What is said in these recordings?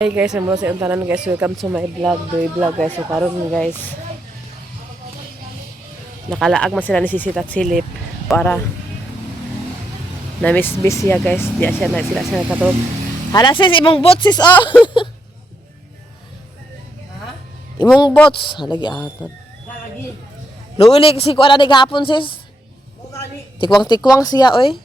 Hey guys, I'm Rose Untanan guys. Welcome to my vlog, Doy Vlog guys. So karon guys, nakalaag man sila ni Sisit at Silip para na-miss siya guys. Di siya na sila siya nakatulog. Hala sis, imong bots sis oh. Imong bots, halagi atan. Luuli kasi ko ala ni gahapon sis. Tikwang-tikwang siya oy.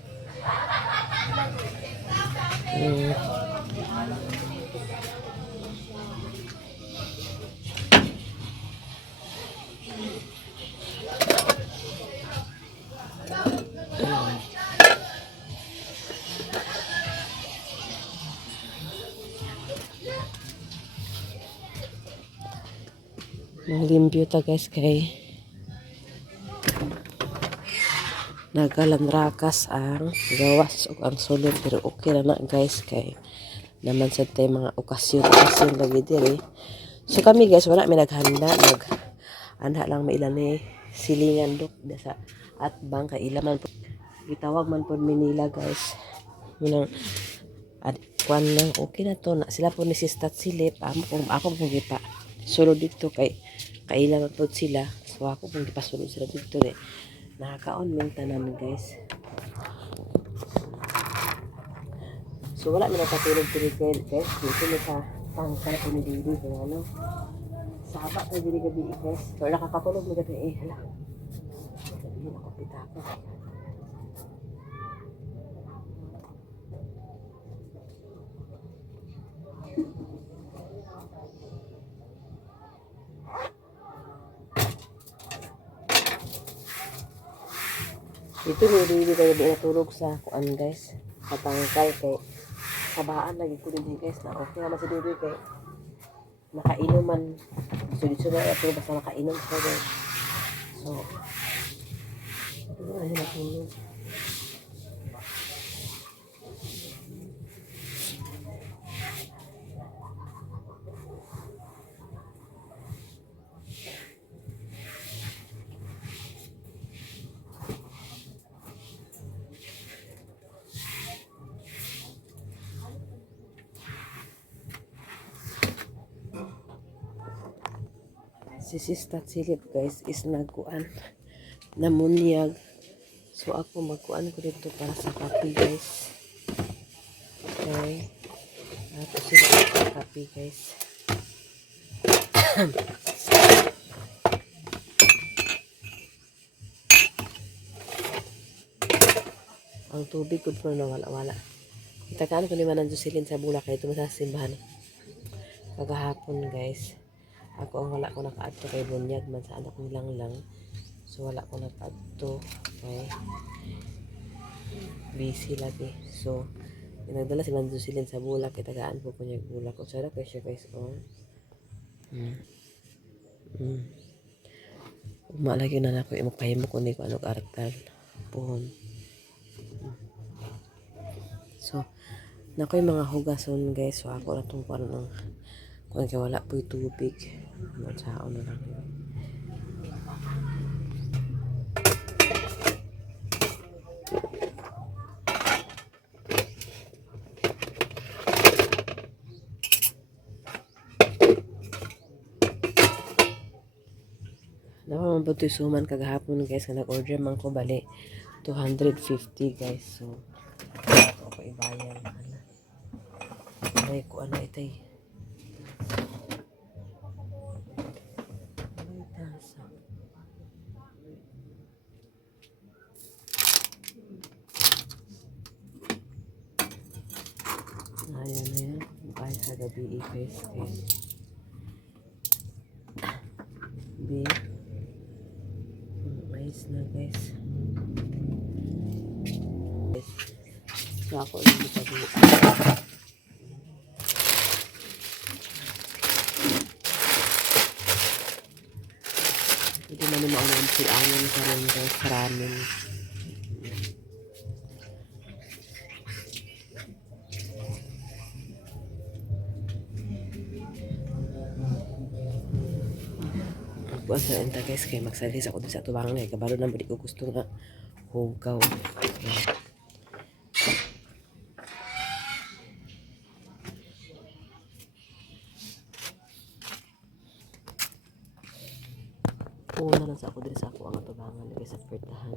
Limpyo ta guys kay nagalanrakas ang gawas o ang sulod pero okay na guys kay naman sa tay mga okasyon lagi diri. So kami guys wala may naghanda anha lang may ilan ni silingan dok sa at bang kay ilaman po gitawag man po Manila guys. Munang at kwan lang okay na to na sila po ni Sistat Silip ako pong gipa sulod dito kay kailangan po sila so ako pong gipasulod sila dito nakakaon min tanan guys. So wala na nakatulog dito guys dito na sa tangkal ko ni Didi kaya ano saba ka dili gabi guys so nakakatulog na gabi hala hindi ako pitako. Ito hindi kayo natulog sa kuan guys. Sa tangkal kay sabaan lagi ko din guys na okay naman si Didi kay nakainom man. So na ito basta nakainom siya guys. So ito na hindi natulog. Si Sistat Silip guys is nagkuan namunyag so ako magkuan ko dito para sa kape guys. Okay ako sila sa kape guys. Ang tubig ko po na wala itakaan ko ni Manan Jocelyn sa bulak kay ito sa simbahan kagahapon guys. Ako ang wala ko nakaadto kay bunyag man sa anak nilang lang. So wala ko nakaadto kay busy lagi. So nagdala si Manzo Silin sa bulak itagaan po kunyag bulak. O sana kay siya guys oh. Umalagi na ako imapahimo ko ni ko anong artal pohon. So nakoy mga hugason guys. So ako na tong kuan ng kung kaya wala po yung tubig matsaon na lang yun. Naman po ito suman kagahapon guys na nag-order man ko bali 250 guys. So ako ibayan ay ko ano itay ayan na yan kahit sa gabi guys mais na guys so ako ulit dito hindi man naman ang silangan sa rin guys ramen. Buwan sa enta guys kay magsalis ako dun sa tubang na kabalo na balik ko gusto nga hugaw. Una lang sa ako diri sa ako ang atubangan lagi sa pertahan.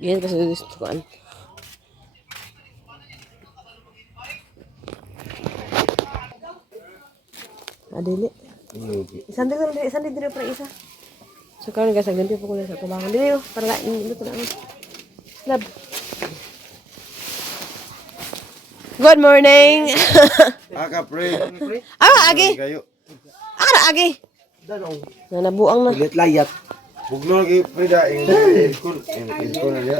Yan kasi gusto ko. Adili. Isang dili pa isa. So karon guys, ganti po ko sa tubangan. Dili para lain dito na. Lab. Good morning. Aka pre. Agi. Kayo. Agi. Na nabuang na. Ulit layat. Bugno lagi pre da kun na dia.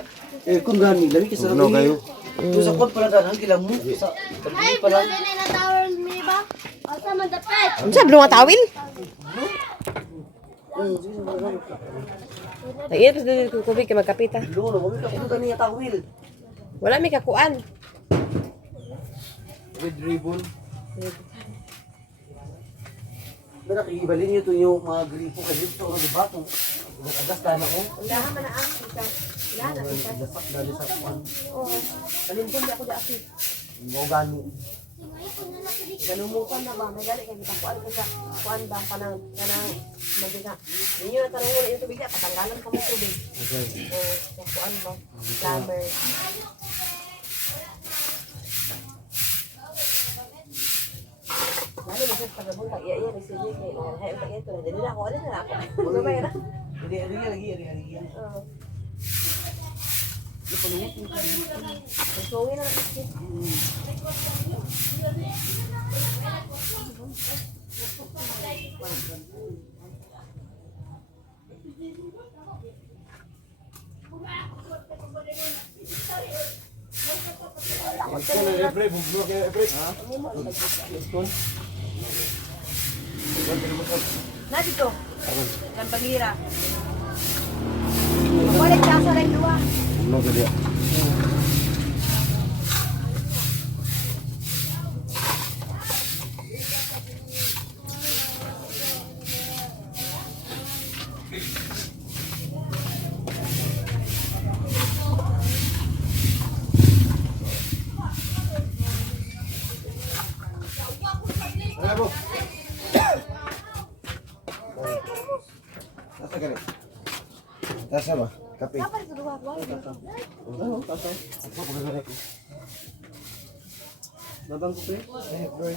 Kung gani, lami kasi Bugno kayo. Kung sa kod pala danan, kilang mo. Sa Ay, pala. bulo din na tawel mi ba? Asa man dapat? Unsa blong nga tawil? Lagi pa dili ko kubik kay magkapita. Luno, wala ka kung gani nga tawil. Wala mi kakuan. With ribbon. Pero ibalin niyo to yung mga gripo kasi dito ang bato. Agas ka na ko. Wala man na ang isa. Wala na isa. Dasak dali sa kuan. Oo. Kalimton di ako di asid. Mo gani. Ganumutan na ba? May gali kay kuan ko sa kuan ba kanang magiga. Ninyo na tanong mo yung tubig patanggalan ka mo tubig. Okay. Sa kuan ba? Plumber. Lalo na sa pagabunta, iya receive kay hay pa ito. Dili na ako, na ako. Gabay na. Ari lagi. Oo. Sungin na kasi. Pre, bugno kay pre. Na dito. Kan pagira. Boleh casa rin dua. Bugno kay dia. Ano? Nasa ka rin? Nasa ba? Kape? Apa itu dua? Ano tata? Ako pagkakalit ko. Dadang ko pre. Bro.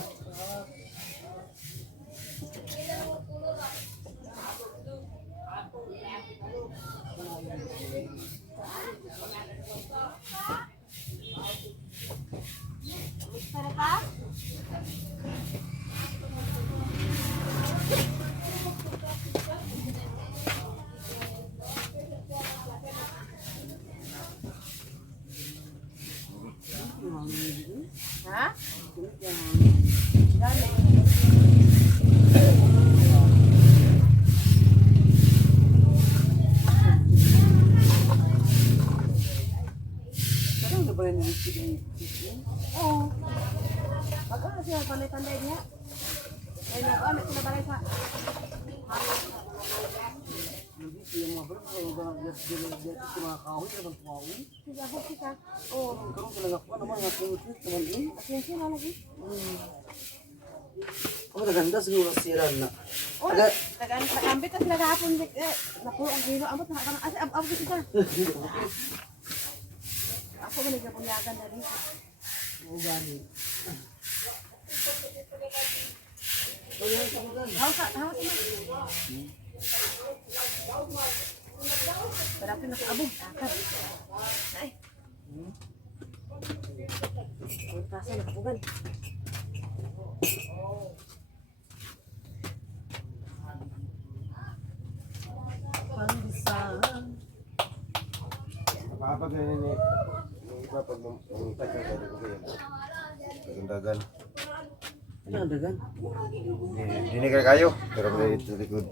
Ha? Ano na ba rin yung sige? Oo. Pagka siya panay-panay niya. Ay, naku, ano sila balay sa... Yung mga bro, yung mga kahoy, yung mga kahoy. Siya po siya. Oo. Karoon talaga ako naman, nga pinutrit naman eh. Asensya na lagi. Oh, naganda siguro sira na. Oh, tagambit na sila kahapon. Napulo ang kilo. Amot na. Abot siya. Ako ba nagkapunyagan na rin? Oo, gani. Hawak ka na. Parapin na abog. Akad. Ay. Ang kaso nakapugan. Apa-apa ganyan ni yung iba pag mumunta ka sa ko yan. Kagandagan. Ano ang dagan? Dini kayo, pero may ito likod.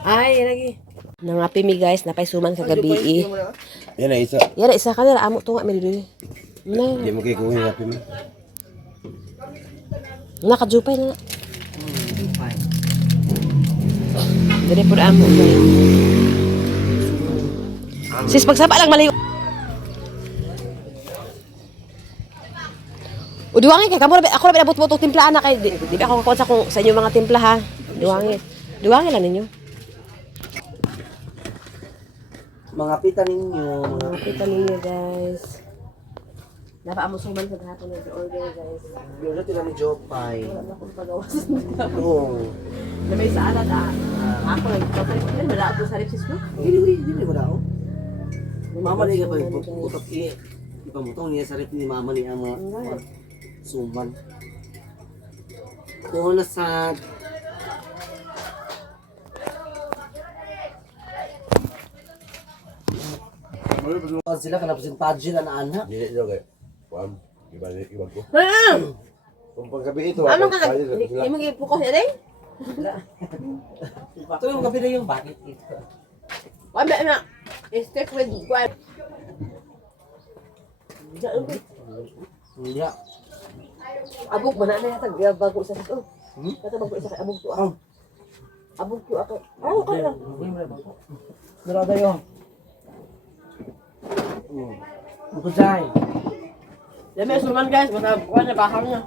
Ay, lagi. Nangapi mi guys, napay suman sa gabi eh. Yan na isa. Yan na isa ka na, amo to nga mi dili. Na, Di mo kay kuhin natin mo. nakajupay na. Dili pud amo guys. Sis pagsaba lang maliw. O duwangi kay kamo ako na pinabot mo tong timplahan na kay di ba ako kakuha sa inyo mga timpla ha. Duwangi. Duwangi lang ninyo. Mga pita ninyo. Nakita ninyo guys. Napaamo suman sa gahapon ng order guys. Yung natin ni Jopay. Wala na akong pagawas. Oo. Na may saalad ako lang. Kapag malapit ko sa ripsis ko. Hindi mo daw. Mama niya pa yung putok niya. Ipamutong niya sa rep ni mama niya ang mga suman. Kung na sa... Sila ka na percentage na anak. Dili daw kay. Kuam, ibalik ko. Ah! Kung paggabi ito, Ano ka? sila. Hindi mo gipuko siya din? Ito yung gabi na yung bakit ito. Wala na. Stick with what? Hindi. Abog ba na na yata bago sa ito? Kata bago isa kay abog to. Oh. Abog to ako. Oh, kaya. Narada yun. Bukusay. Dami suman guys, baka kuha na bahang niya.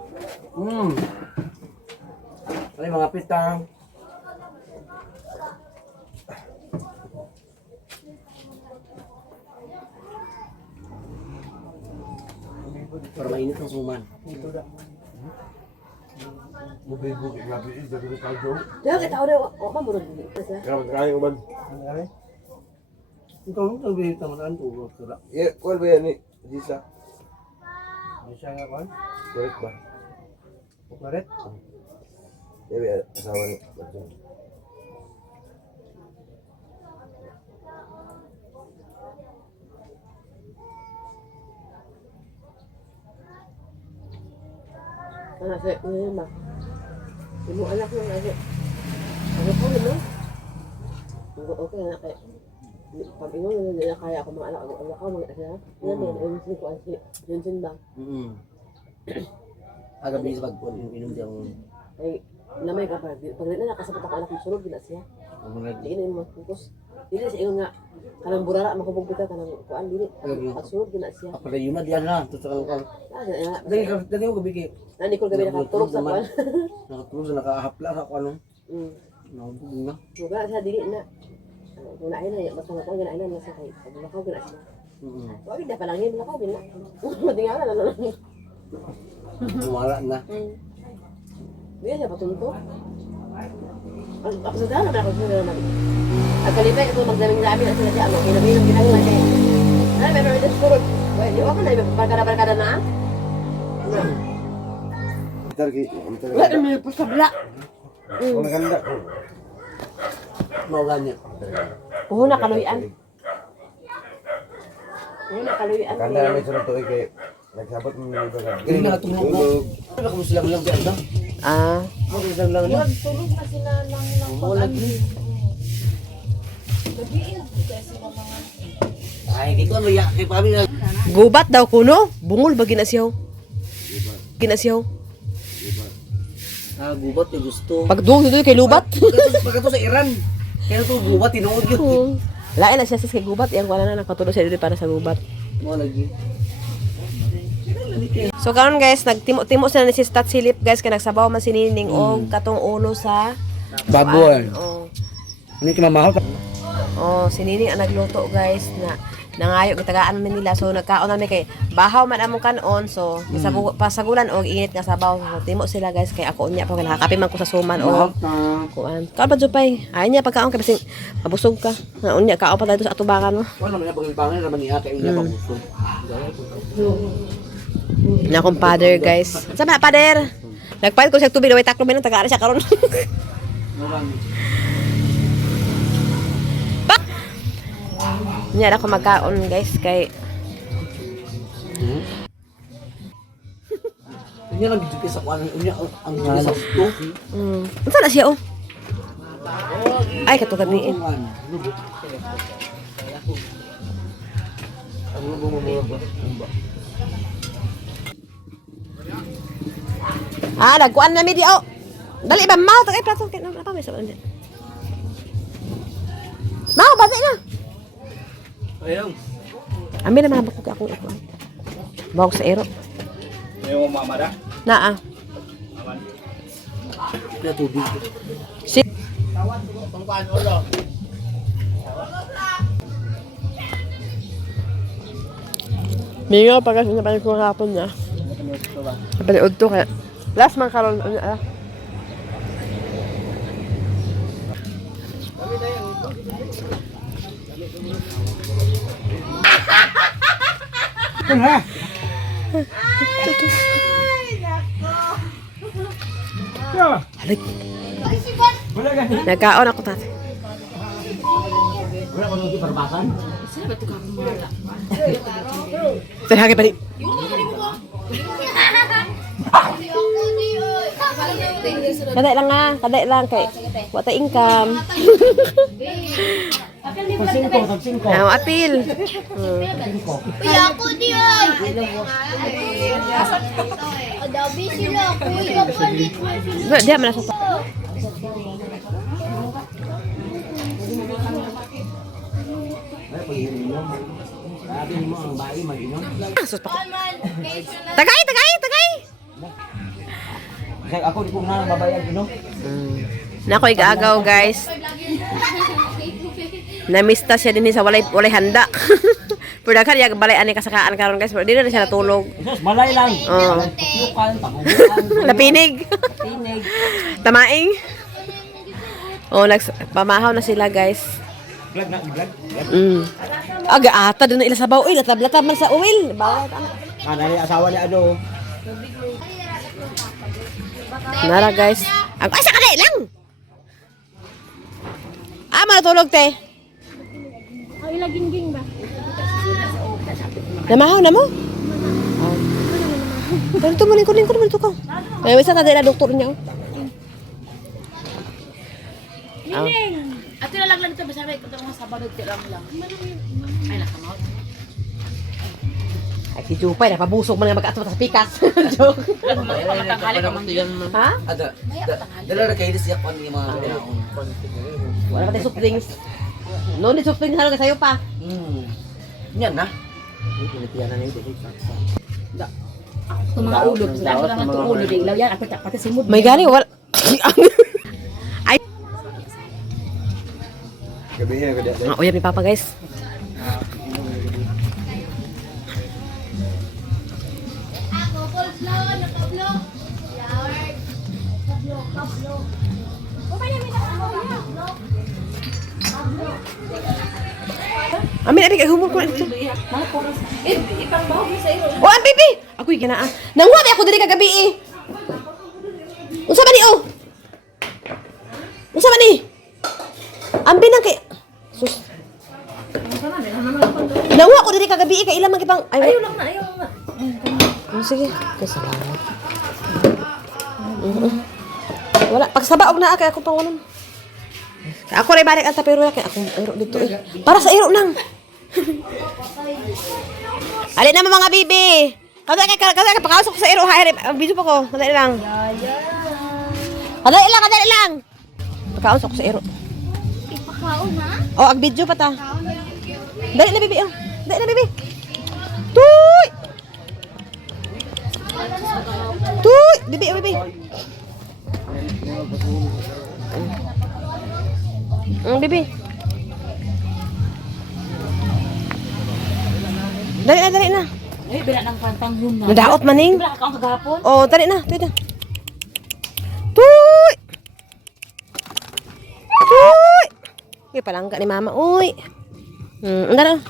Ay mga pitang. Para mainit ang suman. Bukit-bukit grabe is dari kaldo. Diyan kita udah oh mah murag dili. Grabe kayo uban. Ito ang sabi tamaan tuwa sila. Yeah, kuan ba yan ni Jisa? Ano siya nga kan? Correct ba? Pukaret. Yeah, asawa ni. Ano sa ini mah. Ibu anak mo lagi. Ano po no? Okay na kay pag ingon na kaya ako mga anak ko mga anak. Yan din ko asi. Yun ba? Aga bilis pagpon inom diyang Ay lamay ka pa. Pag na nakasabot ako anak mo sulod gina siya. amunag. Di na mo focus. Dili sa ingon nga kanang burara makubog bitaw kanang kuan dili. Pag sulod gina siya. Apa na yun na diyan na. Tutukan ka. Dali mo gabigi. Na Nicole gabi nakatulog sa kuan. Nakatulog sa nakaahapla sa kung anong. Nakatulog na. Muga siya dili na. Kung naay na basta ko gina ina na sa kay. Pag lakaw gina siya. Wag na palangin lakaw gina. Madingalan na lang. Wala na. Dia siya patunto. Ako sa dala na ako sa dala. Ang kalipay ito magdaming-dami na sila siya. Ano, inom-inom ginagawa niya. Ano, pero ito siguro. Di ako na, barkada-barkada na. Wala na may pasabla. Kung naganda. Mau ganyan. Oo, nakaluyan. Oo, nakaluyan. Kanda namin sunod to kay Nagsabot mo na iba ka. Galing na katulog mo. Ano kung sila lang ba? Ah. Mo lang lang na. Tulog na sila lang Mo lagi. Ay, di ko ano ya kay pabi na. Gubat daw kuno. Bungol ba ginasiyaw? Ginasiyaw. Ah, gubat yung gusto. Pagduong dito kay lubat. Pagkato sa Iran. Kaya to gubat tinuod yun. Lain na siya sis kay gubat. Yang wala na nakatulog siya dito para sa gubat. Mo lagi. So karon guys, nagtimo-timo sila ni sis Tat Silip guys kay nagsabaw man si Nining og katong ulo sa Baboy. Oh. Ini kimamahal ka. Oh, si Nining ang nagluto guys na nangayo gitagaan man nila. So nagkaon namin kay bahaw man among kanon. So pasagulan og init nga sabaw. So, timo sila guys kay ako unya pa nakakapi man ko sa suman o kuan. Kaon pa jupay. Ay niya pagkaon kay basing mabusog ka. Na unya kaon pa tayo sa atubakan mo. Wala man pagpangin naman niya kay niya pagusto. Na akong father guys. Sama na father. Nagpalit ko siya tubig na way taklo man taga siya karon. Nya ako magkaon guys kay Unya lang bidyo sa kuan unya ang sa gusto. Unsa na siya oh? Ay kato gabi. Ah, nagkuan na mi di oh. Dali ba mau tagay plato kay apa may saban diyan. Mau balik na. Ayaw. Ambil na mabok ko akong ikuan. Bawag sa ero. Yung mamada? Naa. Kaya tubig. Si Migo pagkas na pa ko hapon na. Paliod to kaya. Last man karon ano. Halik. Nagkaon ako tate. Wala ko nang iparbakan. Terhage pa ni. Kadai lang nga, kadai lang kay wata income. Ang apil. Kuya ako di ay. Adabi sila. Kuya palit mo sila. Dia mana sa Sabi mo ang bayi mag-inom. sus pa. Tagay, tagay, tagay. Kasi ako di ko na babayag inom. Nako igagaw guys. Namista siya din sa walay handa. Pero daghan ya balay ani kasakaan karon guys, pero di na siya natulog. Sus, malay lang. Oh. Tukan, pakubukan. Napinig. Tinig. Tamaing. Oh, pamahaw na sila guys. Vlog na, vlog. Aga ata din na ila sabaw. Uy, latab-latab man sa uwil. Bawat ano. Kanali asawa ni Ado. Nara guys. Ang ay sa kanay lang. Ah, matulog te. Ay laging ba? Namahaw na mo? Ganito mo, lingkod mo ito ka. May isa tayo na doktor niya. Nining! At tinalaglan ito, basta may kutong mga sabado, tilang lang. Ay, nakamot. Ay, si Jupay, napabusog man nga mag-ato sa pikas. Joke. Matanghali ka man yun. Ha? Ada. Dala na kayo siya kon ni mga pinaon. Wala pa tayo soft drinks. No, ni soft drinks, halo ka sa'yo pa. Yan na. Pinitiyan na nito. Itong mga ulo, sila ako naman itong ulo, di ilaw yan. Ako pati simod. May gali, wala. Ay, Gabihin ako dito. uyab ni Papa guys. Ako full flow, naka-flow. Flower. Flow. Okay na may naka-flow. Amin, amin, kay humor ko na ito. Ipang baho sa iyo. Oh, ang pipi! Ako'y ganaan. Nangwari ako diri kagabi eh. Unsa ba ni oh? Unsa ba ni? Ang binang kay sus. Nangwa ko diri kagabi eh kay ilang man kipang ay Ayaw lang na, ayaw lang na. sige. Salamat. Wala. Pagsabaog na kay ako pangunan. Ako rin balik ang tapiro kay akong iro dito eh. Para sa iro nang. Alin na mga bibi. Kada kay pakausok ko sa iro ha. Video pa ko. Kadali lang. Kadali lang. Pakausok ko sa iro. Ipakaon na? Oh, ag video pa ta. Dali na bibi. Dali na bibi. Tuy! Bibi. Bibi. Dali na. Eh, bila ng kantang hum na. Nadaot maning. Bila ka kagapon. Oh, dali na. Tuy! Ay, palangga ni mama. Uy. Andara.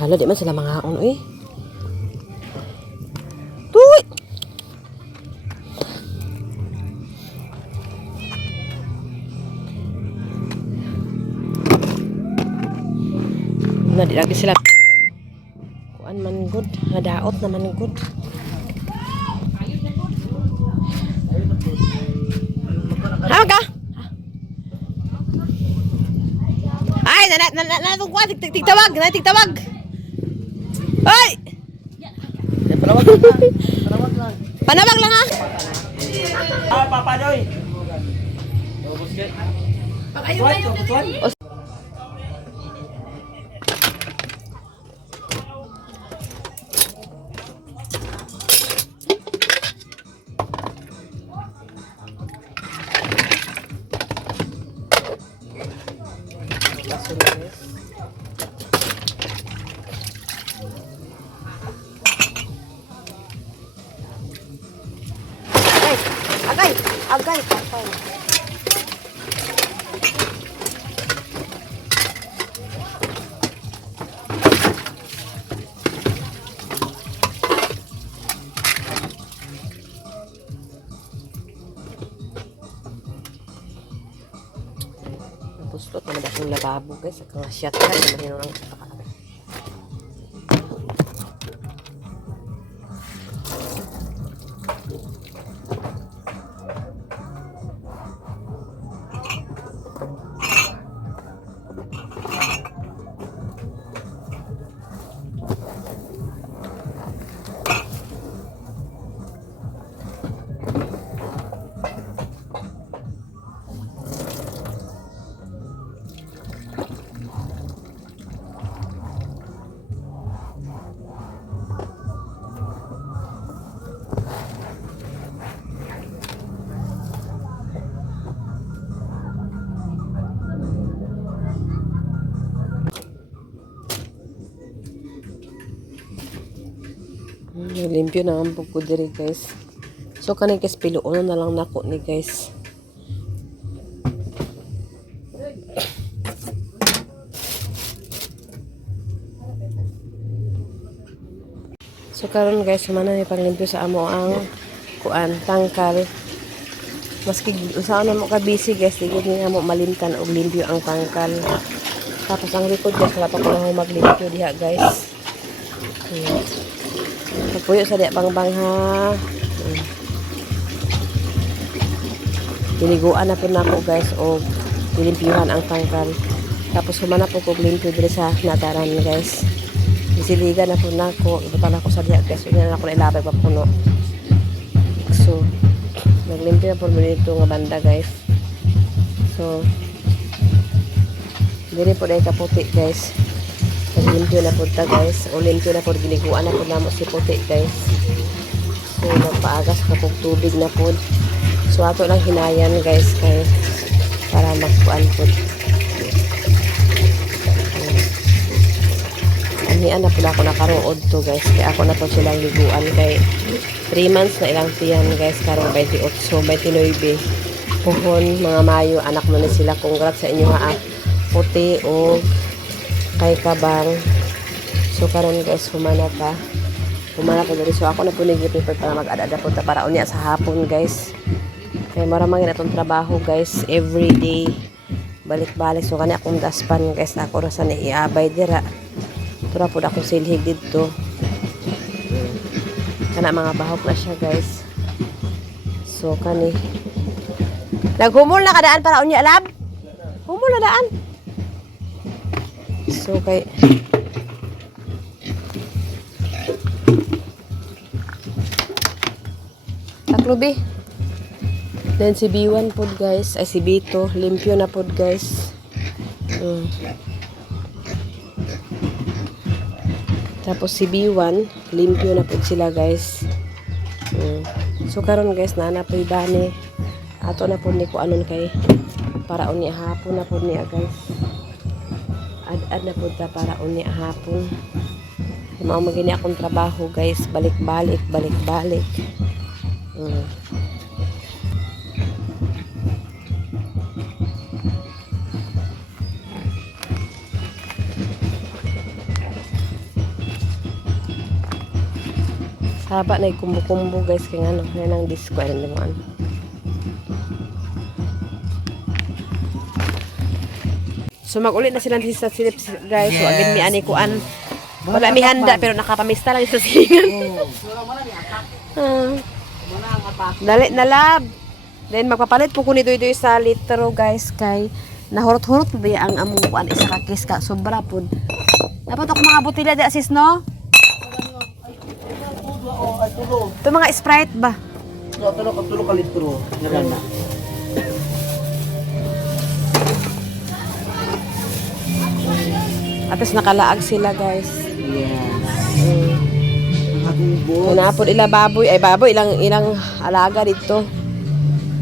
Hala, di man sila mga on, eh. Tuy! Di lagi sila. Kuan man good. Nadaot naman good. Hama ka? Ay, natungkuan. Tigtawag. Ay! Panawag lang ha. Papa Joy. Agay. Pustot naman akong lababo guys. Akong shotgun naman yun ang kapakabe. Limpyo na ang buko diri guys. So kaning guys piluon na lang nako ni guys. So karon guys humana ni panglimpyo sa amo ang kuan tangkal. Maski usaon na mo ka busy guys, digid ni amo malimtan og limpyo ang tangkal. Tapos ang likod guys wala pa ko na maglimpyo diha guys. Puyo sa diya bangbang ha. Diliguan na po na ako guys o dilimpyuhan ang tangkal. Tapos humana po kong limpyo dito sa nataran guys. Isiligan na po na ako. Ibutan ako sa diya guys. Unya na ako na ilabay pa puno. So, naglimpyo na po dito nga banda guys. So, dili po dahil kaputi guys. Limpyo na po ta guys. O limpyo na po. Giniguan na po na mo si puti guys. So magpaagas kapag tubig na po. So ato lang hinayan guys kay para magkuan po. Anian na po na ako nakarood to guys. Kaya ako na po silang liguan kay 3 months na ilang tiyan guys. Karong 28, 29. Puhon mga Mayo. Anak mo na sila. Congrats sa inyo ha. Puti o kay kabang. So karon guys humana pa dali. So ako na po nag-prepare para mag-ada po ta para unya sa hapon guys. Kay maramang na itong trabaho guys every day balik-balik. So kani akong daspan guys ako ra sa iabay dira. Tura po akong silhig dito. Kana mga bahok na siya guys. So kani. Naghumol na kadaan para unya lab. Humol na daan. So kay Taklubi. Then si B1 pod guys, ay si B2, limpyo na pod guys. Tapos si B1, limpyo na pod sila guys. So karon guys, naana po ibane. Ato na pod ni ko anon kay para uni hapon na pod niya guys. Ad na pod ta para uni hapon. Mao magini akong trabaho guys, balik-balik. Haba na kumbo-kumbo guys kay ano, nang disco ay naman. So mag-ulit na sila sa silip guys. So agad mi ani kuan. Wala mi handa pero nakapamista lang sa silingan. Dali na lab. Then magpapalit po ko ni Doy sa litro guys kay nahurot-hurot po ba ang among kuan isa ka kis ka sobra pud. Dapat ako mga botelya di asis no? Ito mga Sprite ba? Tulo ka litro. Yan na. At least nakalaag sila guys. Yes. Nanapod ila baboy. Ay baboy ilang alaga dito.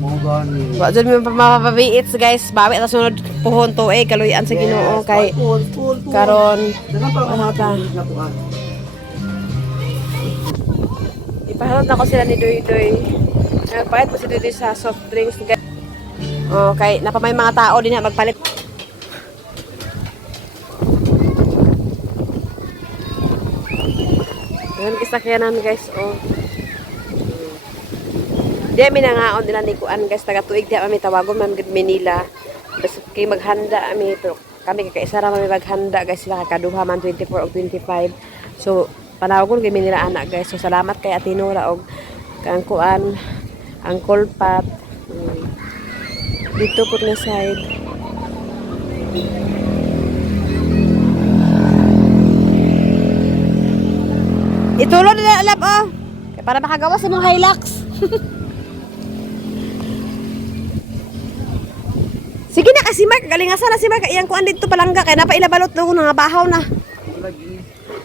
Mga gani. Wa jud mi mapapabiits guys. Bawi at sunod puhon to kaluyan sa Ginoo kay karon ano ta. Ipahalot na ko sila ni Doy. Nagpahit po si Doy sa soft drinks guys. Okay, napamay mga tao din na magpalit. Yan kisakyanan guys, Di mi nangaon nila ni kuan guys, taga tuig di kami tawagon man gid Manila. Basta kay maghanda ami to. Kami kay isa ra mi maghanda guys, sila kakaduha man 24 ug 25. So panawagon kay Manila anak guys. So salamat kay Ate Nora og kang kuan ang Pat. Dito pud na side. Itulod na lab kay para makagawa sa mong Hilux. Sige na kasi Mark, galingasan na si Mark. Iyang kuan dito palangga kay napailabalot do nga bahaw na.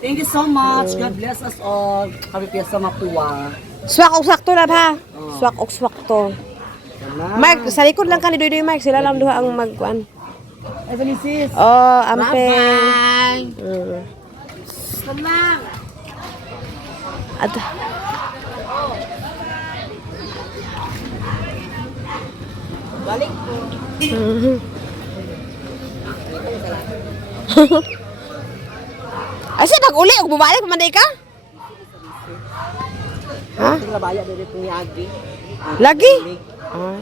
Thank you so much. God bless us all. Kami piyesa mapuwa. Swak og swak to lab ha. Swak og swak to. Mark, sa likod lang ka ni Doy Mark, sila lang duha ang magkuan. Evelyn sis. Ampe. Bye-bye. Salam. At Balik po. Ay, siya pag uli, og bumalik, pamanday ka? Ha? Trabaya dito ni Agi. Lagi? Ay.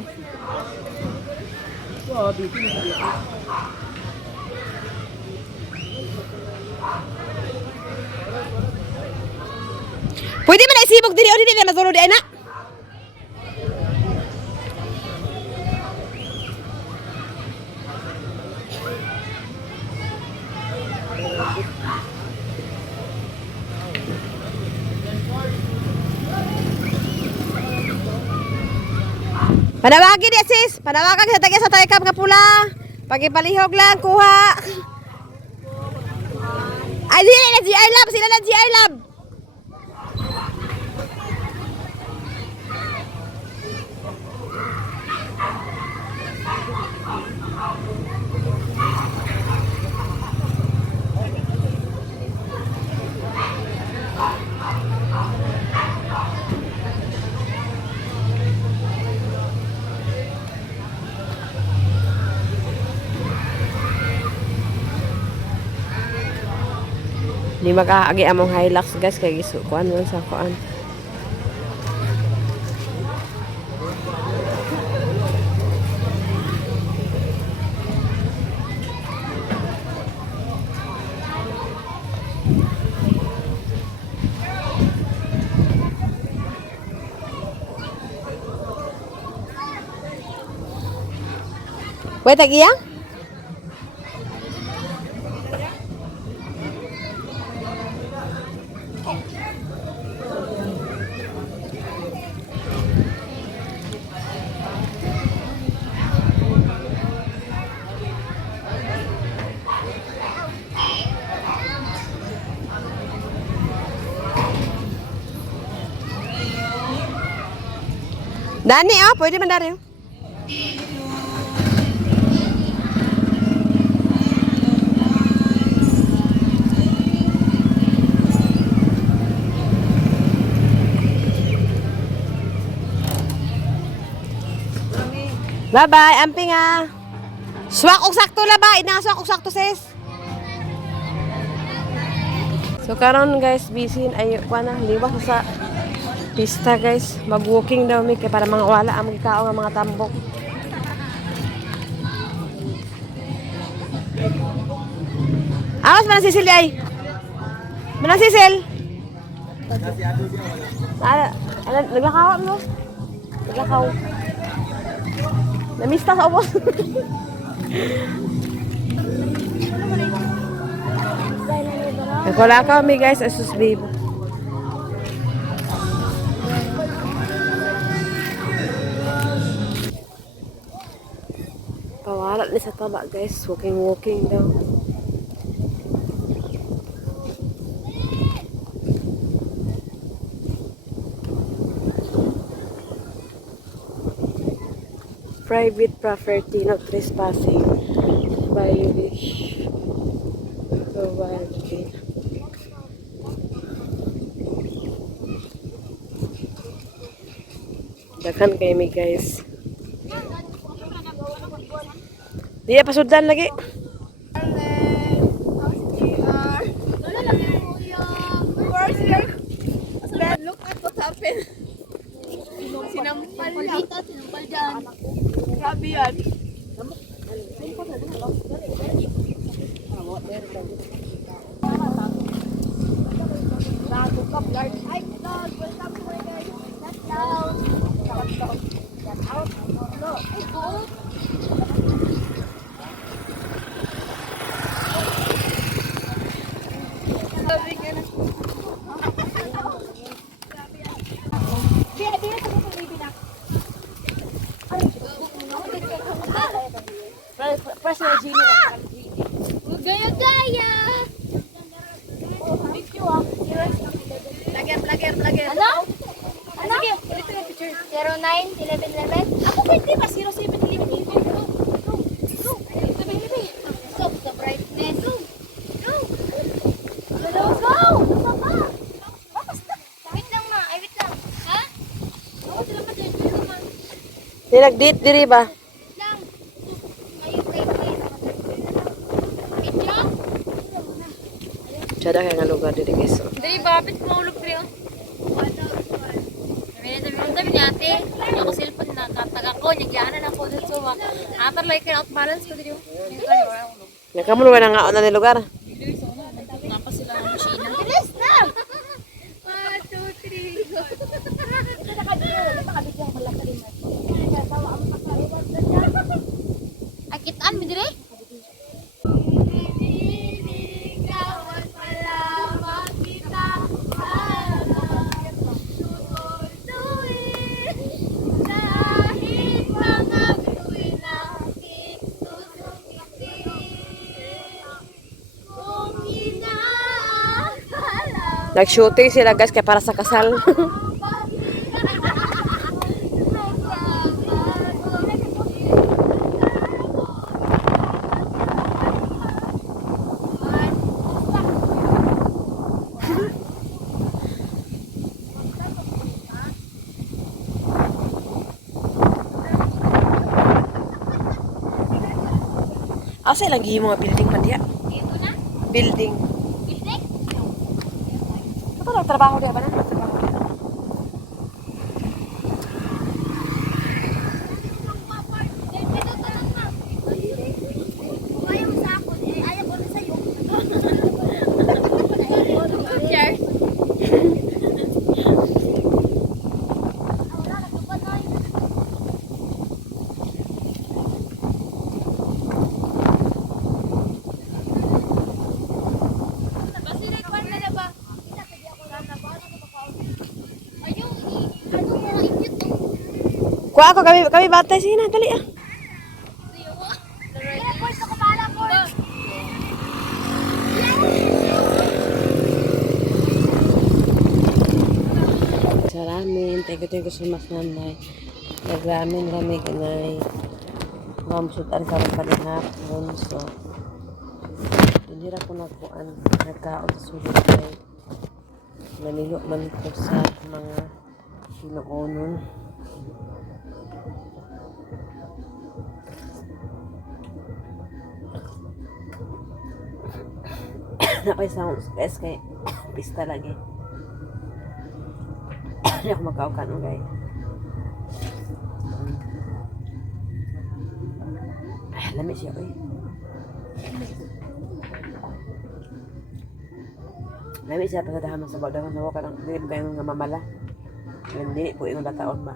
Pwede man na isibog diri o dili na mazulod ay na? Panawagin niya sis, panawagan sa tagya sa taykam nga pula. Pagipalihog lang, kuha. Ay, sila na GI Lab, sila na GI Lab. Di makaagi among Hilux guys kay gisukuan man sa kuan. Wait, tag-iyang? Dani, oh, pwede man dari. Bye-bye, amping ah. Swak og sakto la ba? Ina swak og sakto sis. So karon guys, busy ay kuana liwas sa pista guys. Mag-walking daw mi kay para mga wala ang magkao nga mga tambok. Awas man sisil ay. Mana sisil? Naglakaw mo? Naglakaw. Namista sa ubos. Nakulakaw mi guys, asus babe. Pawalat ni sa taba guys, walking daw. Private property, no trespassing by wish. So, okay. Dakan kayo mi guys. Di pasudan lagi. Look at what happened. Sinampal niya. Sinampal dyan. Grabe yan. Gaya-gaya! Plager. Ano? Ano? Sige, ulit yung picture. 09, 11, 11. Ako pwede ba? 07, 11, 11. Go. Stop the brightness. Go. Papa. Wait lang ma. Ay, wait lang. Ha? Ako sila pa din. Di nag-date diri ba? Wait lang. Ay, brightness. Video? Sada kay nga lugar diri guys. Oh. Dali, babit maulog rin. Sabi ni ate, yung cellphone na kataga ko, nagyanan ako dun so atar like out balance ko dito. Nakamulo na nga na ni lugar. Napa sila ng machine. Bilis na! 1, 2, 3, go. Akitaan mo dire? Nag-shooting sila guys kaya para sa kasal. Asa ilang gihimo nga building man diya? Dito na? Building. Building? Ito nagtrabaho diya ba na? Nagtrabaho diya. Ayaw mo sa ako. Ayaw ko na sa'yo. Cheers. Wala, nagtupad na yun. Kuha ako, kami batay. Sige na, dali ah. Kaya boys, ako bahala boys. Sa ramen, thank you so much nanay. Nagramen, rami ganay. Mamusutan ka rin panihapon. So, hindi ra ko nagkuan. Nagkaon sa sulit kay nanilo man ko sa mga pinoonon. Napay sounds guys kay pista lagi. Hindi ako magkaukan mo guys. Lamig siya eh. Lamig siya pasadahan sa bawdahan na waka ng hindi ba yung mamala. Hindi po yung lataon ba.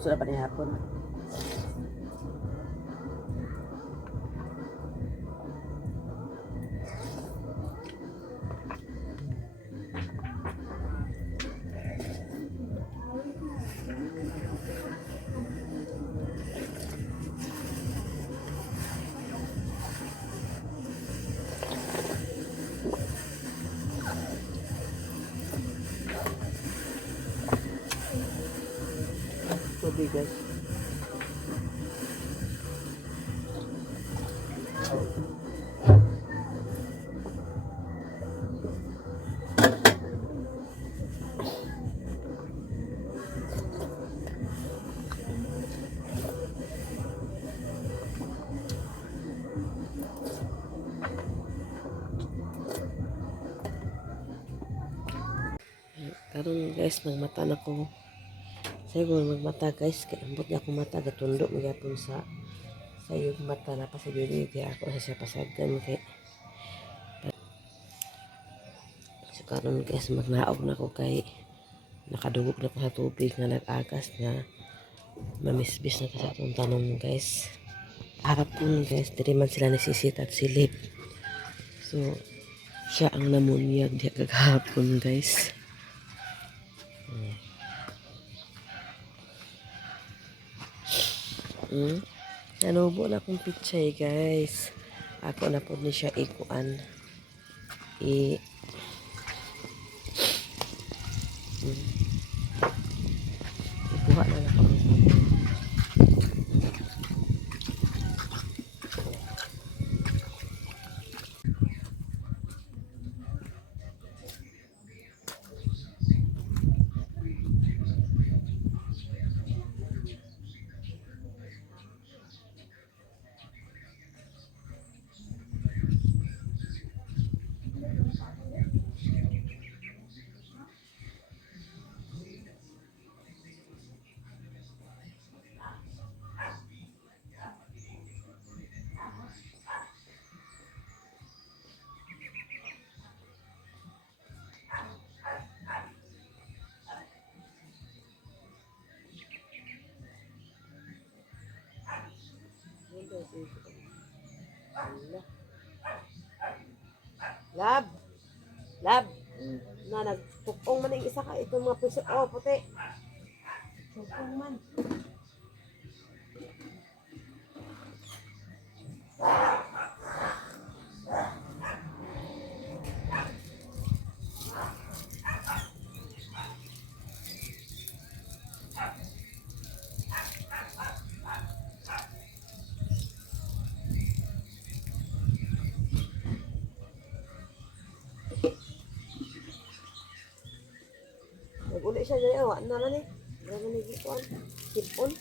Gusto na pa ni hapon. Bigas. Karon guys, nagmata na ko. Siguro magmata guys, kaya ambot niya akong mata, gatundo magyapon sa sayog mata na pasiguri, kaya ako sa siya pasagan kay so karon guys, magnaog na ko kay nakadugog na ko sa tubig na nag-agas na mamisbis na sa atong tanom guys. Hapon guys, diri man sila nasisit at silip. So, siya ang namunyag diya kagahapon guys. Nanubo na akong pichay guys. Ako na po ni siya ikuan. Ikuha na ako. Lab. Lab. Na nagpupong man yung isa ka itong mga puso. Oh, puti. Pupong man. Nag-uli siya dyan. Awa na man eh. Grabe na gikuan. Hipon.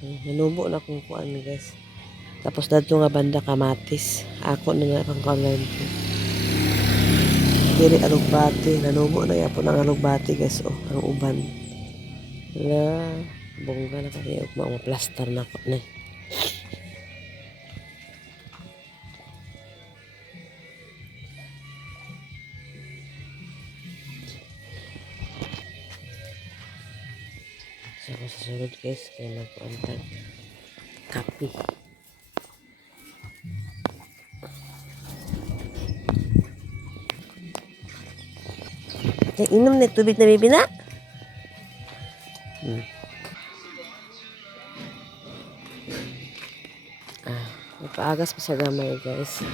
Nanubo na kung kuan guys. Tapos dadto nga banda kamatis. Ako na nga kang online ko. Diri alugbati. Nanubo na yapon ang alugbati guys. Oh, ang uban. Wala. Bongga na kaya mga plaster na ko na. So, ako sa sunod guys, kaya nagkuantag kape. Kaya inom na tubig na bibi na. Napaagas pa sa gamay guys.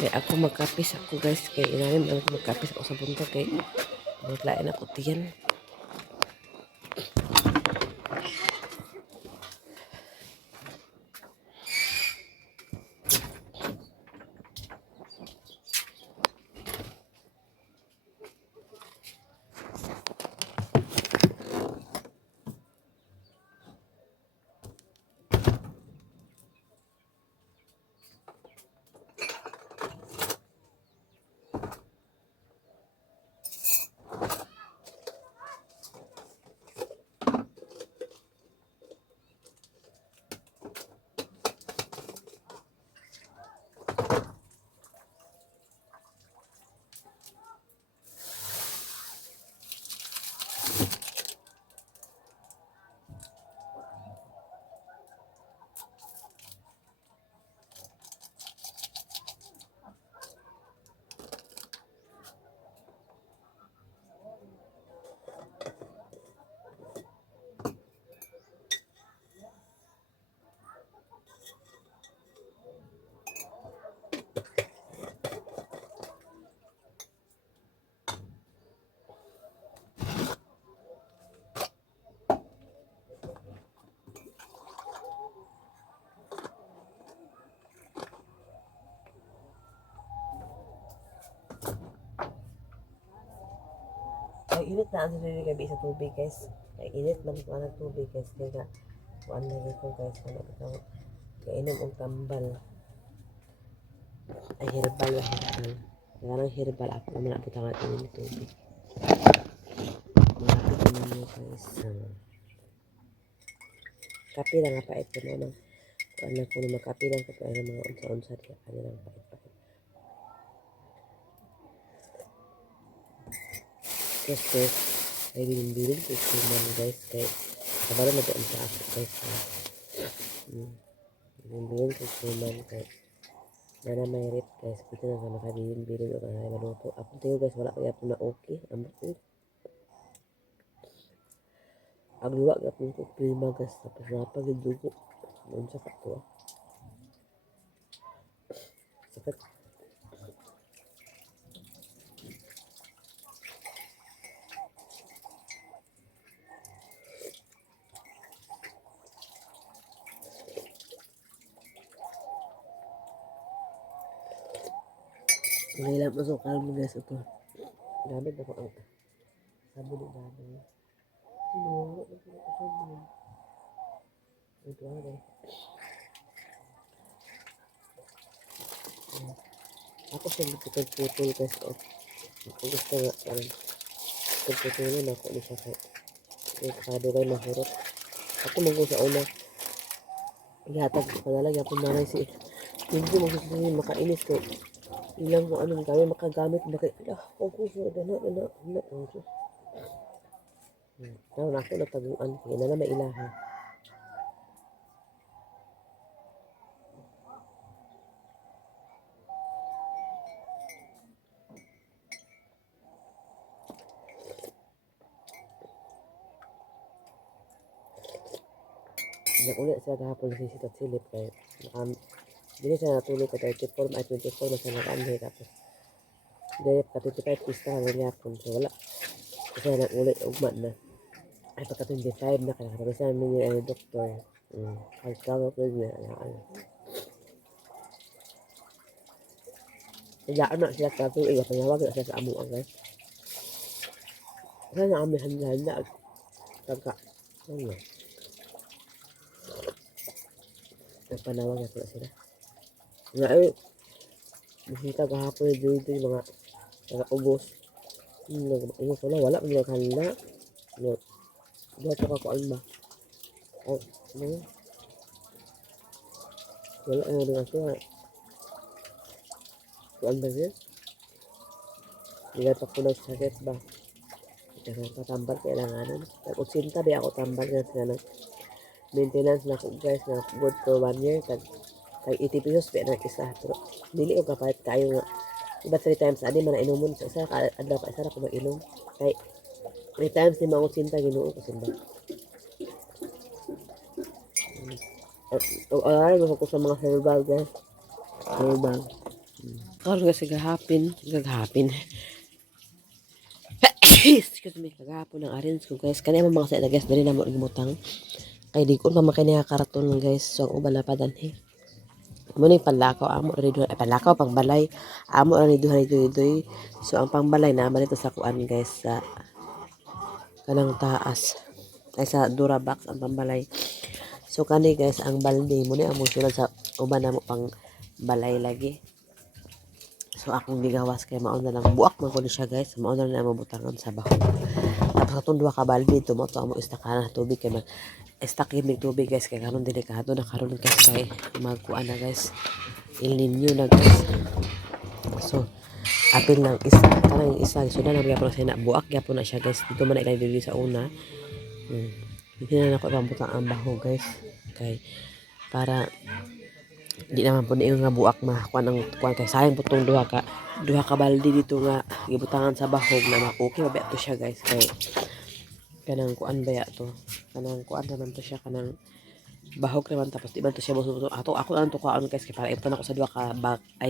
Kaya ako magkapis ako guys. Kaya inalim ako magkapis ako sa buntag. Kaya maglain ako tiyan. Ay, init na ang sarili gabi sa tubig guys. Ay, init man ko ang tubig guys. Kaya nga, kuan na ko guys. Kaya inom ang tambal. Ay, herbal ba herbal. Kaya nang herbal ako naman ako tangat inom tubig. Malapit naman mo guys. Kape lang nga pait ko naman. Kuan na ko naman kape lang ko ay mga unsa-unsa diya. Kanilang pait-pait. Kasi ay bilin-bilin ko kuman guys kay kabalo na doon sa ako guys. Bilin-bilin ko kuman kay nana may rip guys. Kita na sa makabilin-bilin o kanay maluto. Ako tayo guys wala kaya po na okay. Ang luwa gapin ko prima guys. Tapos napagin dugo. Noon sa kato. Sakit. Ngayon masuk kalmo guys ito. Gamit ako ang sabon ng gamit. Ano? Sabon. Ito ano. Ako sa putol guys. Ako gusto nga. Pagputulin ako ni siya kay. Kado kay mahurot. Ako mangko sa una. Ihatag ko na lang. Yapon na lang si. Hindi mo gusto niya makainis ko. Ilang kung anong gawin makagamit kung kuso dana tahu na ako nataguan kaya na may ilaha ulit siya kahapon si Sitat Silip kaya hindi siya natulog ka 34 ay 24 na siya nakaanhe tapos dahil ka 25 pista na niya kung so wala kasi nag-ulit ugma na ay pagka 25 na kaya kapag sa amin yung doktor ay kagaw ko niya kaya na siya katuig at nangawag na siya sa amo ang guys kasi na kami handa-handa pagka ano Nagpanawag ako na sila. Nga eh, bisita kahapon dito yung mga taga-ubos. Ingat ko na, wala kang naghanda. Wala ko kakuan ba? Oh, ano? Wala nga rin ako. Kuan ba siya? Nilatak ko ng sakit ba? Kasi patambal kailangan. Tag-80 ba ako tambal na sila ng maintenance na ko guys na good for 1 year. Tag 80 pesos pa ng isa. Pero dili ko kapalit kayo nga. Iba 3 times adi man na inumon sa isa. Adlaw pa isa na ko mag-inom. Kay 3 times ni mga 80 ginoo ko simba. Alam ko sa mga herbal guys. Herbal. Karon kasi gahapin. Excuse me, kagahapon ng arrange ko guys. Kanya mga sa guys, dali na mo gimutang. Kay di ko pa makay niya karaton guys. So ang uban na padanhi. Mo ni panlakaw amo ri duha panlakaw pang balay. Amo ri duha doy. So ang pangbalay na man ito sa kuan guys sa kanang taas. Ay sa Durabox ang pambalay. So kani guys ang balde mo ni amo sulod sa uban na mo pang balay lagi. So akong gigawas kay mao na lang buak man ko ni siya guys. Mao na lang mabutangan sa baho. Tapos atong duha ka balde tumo to amo istakana tubig kay mag stack yung tubig guys kay karon delikado na karon guys kay magkuan na guys. El Niño na guys. So apil lang isa kanang isa so na gyapon sa na buak gyapon na siya guys. Dito man ilay dili sa una. Hindi na ako pambutang ang baho guys. Kay para di naman po yung nga buak makuha ng kuwan kay sayang po itong duha ka balde dito nga gibutangan sa bahog na makuki mabaya to siya guys kay kanang kuan baya to kanang kuan naman to siya kanang bahog naman tapos di man to siya buso ako lang to kuan guys kay para ipon ako sa duha ka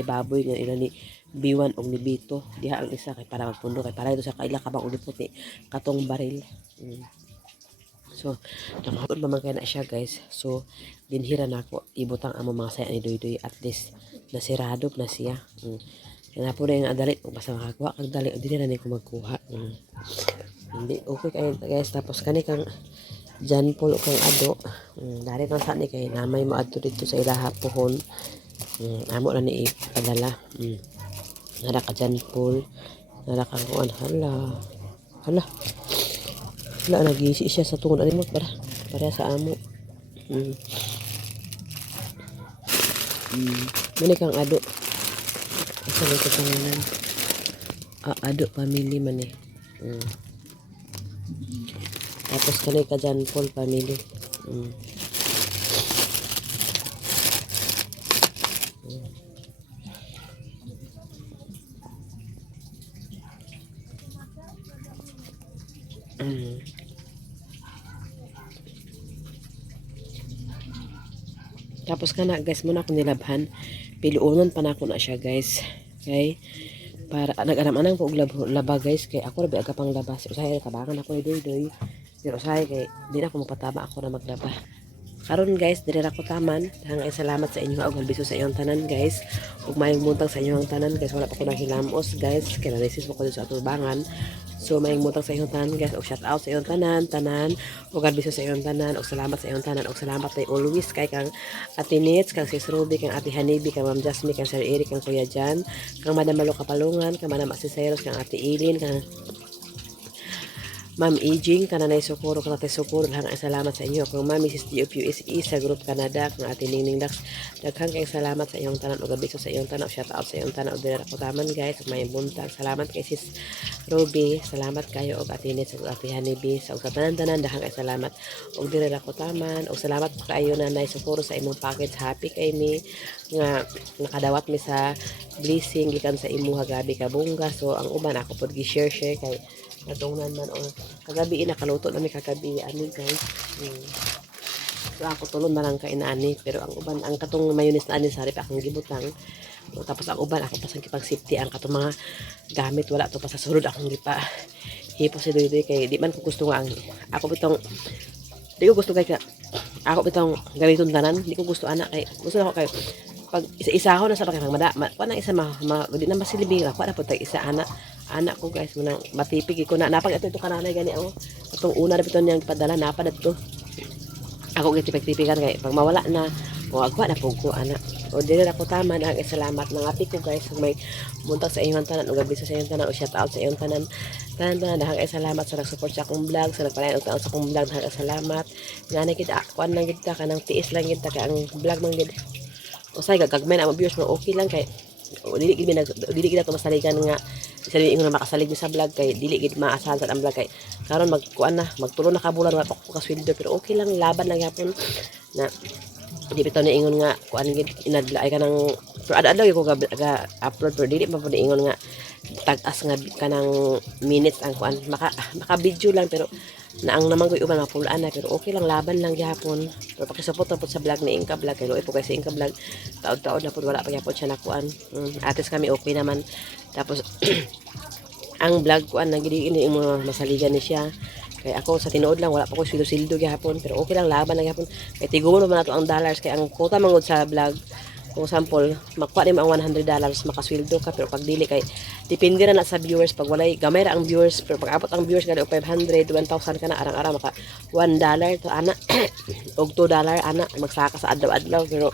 baboy nga ila ni B1 og ni B2 diha ang isa kay para magpundo kay para ito sa kaila ka bang uli puti katong baril. So, nakapon pa man kaya na siya guys. So, dinhira na ako. Ibutang amo mga saya ni Doy at least nasirado na siya. Kaya po na yung adalit. Kung basta makakuha kang dali. Hindi na ko magkuha. Hindi. Okay kayo guys. Tapos kani kang John Paul o kang Ado. Dari kang saan ni kay namay mo adto dito sa ilaha pohon. Amo na ni ipadala. Nara ka John Paul. Nara kang kuan. Hala. Wala, nag-iisi siya sa tungod. Alimot, para sa amo. Muna kang Ado. Isa na ito pangalan. Ado family man eh. Tapos kanay ka John Paul family. Tapos kana guys muna ako nilabhan piluonon pa na ako na siya guys kay para nag-anam-anam ko og laba guys kay ako rabi aga pang laba usahay kabangan ako ni Doy pero usahay kay di na ako magpatama ako na maglaba karon guys diri ra ko taman hangay salamat sa inyo og halbiso sa inyong tanan guys ug maayong buntag sa inyong tanan guys wala pa ko nahilamos guys kay na-resist ko sa atubangan. So maayong buntag sa inyong tanan guys og shout out sa inyong tanan og halbiso sa inyong tanan og salamat sa inyong tanan og salamat kay always kay kang Ate Nits kang Sis Ruby kang Ate Hanibi kang Ma'am Jasmine kang Sir Eric kang Kuya Jan kang Madam Malo Kapalungan kang Madam Asiseros kang Ate Eileen kang Ma'am Ejing, kananay Sokoro, kanatay Sokoro, daghang salamat sa inyo. Kung Ma'am Mrs. DOPUSE sa Group Canada, kung Ate Ningning Dax, daghang kayong salamat sa iyong tanan o gabiso sa iyong tanan, shout out sa iyong tanan o dinara ko taman guys, ug may buntag. Salamat kay Sis Ruby, salamat kayo og Ate Nits ug Ate Hanibi sa usa tanan daghang kay salamat og dinara ko taman og salamat kayo Nanay Sokoro sa imong package. Happy kay mi nga nakadawat mi sa blessing gikan sa imuha gabi ka bungga. So ang uban ako pod gi-share kay natungnan man o kagabi nakaluto na mi kagabi ani guys. So ako tulon na lang kay inaani pero ang uban ang katong mayonnaise na ani sa rep akong gibutang. Tapos ang uban ako pasang kipang safety ang katong mga gamit wala to pa sa sulod akong gipa hipo si Doy kay di man ko gusto nga ang ako bitong di ko gusto kay ako bitong galiton tanan di ko gusto ana kay gusto ako kay pag isa-isa ako na sa pakang nang isa di na masilbi ako na po tag isa anak ko guys munang matipig ko na napag ito kananay gani ako itong una na biton niyang padala napad to ako gitipig-tipigan kay pag mawala na O agwa na po ko ana. O dili na ko tama na salamat ng ati ko guys kung may buntag sa inyong tanan o gabi sa inyong tanan o shout out sa inyong tanan. Tanan dahang salamat sa nag-support sa akong vlog, sa nagpalayan og taon sa akong vlog, dahang salamat. Nga na kita kuan lang gid ta kanang tiis lang gid ta kay ang vlog man gid. Usay gagmay na ang viewers mo okay lang kay o dili gid ato masaligan nga isa din ingon na makasalig mi sa vlog kay dili gid maasahan sa ang vlog kay karon magkuan na magtulo na ka bulan wala pa ko kasweldo pero okay lang laban lang yapon na di bitaw na ingon nga kuan gid inadlaay ka nang pero ada-adlaw ko ga upload pero dili pa pud ingon nga tag-as nga kanang minutes ang kuan maka video lang pero naang naman ko uban mapulaan na pero okay lang laban lang gyapon pero pakisupport na pud sa vlog ni Inka Vlog kay luoy po kay si Inka Vlog taod-taod na pud wala pa gyapon siya nakuan ates kami okay naman tapos ang vlog kuan na gid ini mo masaligan ni siya kay ako sa tinuod lang wala pa ko sildo gyapon pero okay lang laban lang gyapon kay tigumo man nato ang dollars kay ang quota mangod sa vlog kung sample makuha ni ang $100 makasweldo ka pero pag dili kay depende na sa viewers pag walay gamay ra ang viewers pero pag abot ang viewers gali og 500 1,000 ka na arang-arang maka $1 to ana og $2 ana magsaka sa adlaw-adlaw pero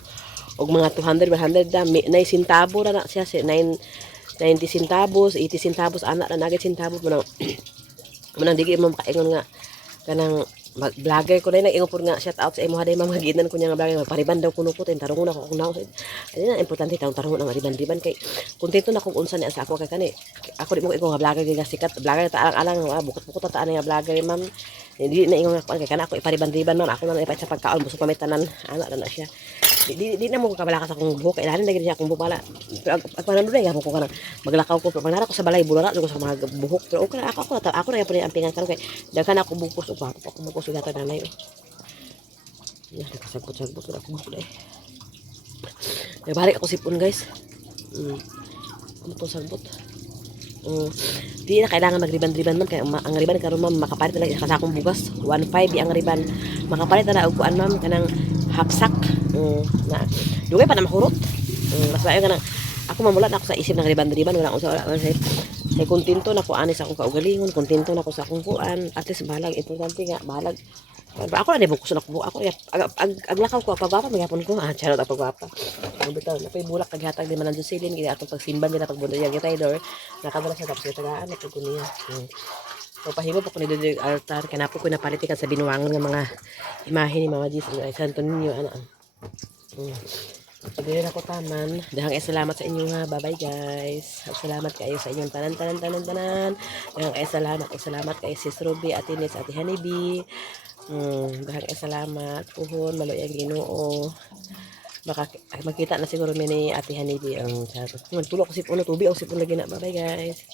og mga 200 100 da nay sintabo ra na siya 90 centavos 80 centavos ana ra nagit centavos mo nang digi mo makaingon nga kanang mag-vlogger ko na ingon pud nga shout out sa imo haday mamaginan ko nya nga vlogger magpariban daw kuno ko tarungon ako kung naos ani na importante tarungon ang riban kay kontento na kung unsa ni sa ako kay kani ako di mo ingon nga vlogger nga sikat vlogger ta alang-alang bukot-bukot ta ani nga vlogger ma'am hindi na ingon nga kay kana ako ipariban-riban ma'am ako na ipat sa pagkaon busog pamitanan ana na siya di na mo ko kabalakas akong buhok kailangan na gid siya akong buhok bala pero ag panandun ay ko kana maglakaw ko pero manara ko sa balay bulara ko sa mga buhok pero okay ako na yapon ang pingan karon kay daghan ako bukos og ako bukos og gata nanay ya nakasagot-sagot ako buhok dai kay balik ako sipon guys ano to sagbot di na kailangan magriban-riban man kay ang riban karon ma'am makapalit talaga sa akong bugas 1.5 ang riban makapalit na og kuan ma'am kanang hapsak na dugay pa na mahurot mas maayo kanang ako mamulat ako sa isip ng riban-riban wala ko sa say kontento na ko ani sa akong kaugalingon kontento na ko sa akong kuan at least balag importante nga balag ako na bukos na ko ako aglakaw ko pagwapa magyapon ko charot ang pagwapa ang bitaw na pay bulak kaghatag di man nandiyo silin gid atong pagsimban nila pagbunod yang gitaydor nakadala sa tapos tagaan na pud niya so pahimo pa ko ni dili altar kana po ko napalit kan sa binuwangon nga mga imahe ni Mama Jesus ay Santo Niño ana pagdili na ko taman dahang salamat sa inyo nga bye bye guys salamat kayo sa inyong tanan dahang salamat kay Sis Ruby Ate Ines Ate Hanibi dahang salamat puhon maloy ang Ginoo makita na siguro mi ni Ate Hanibi ang tulok ko sipon tubi o sipon lagi na bye bye guys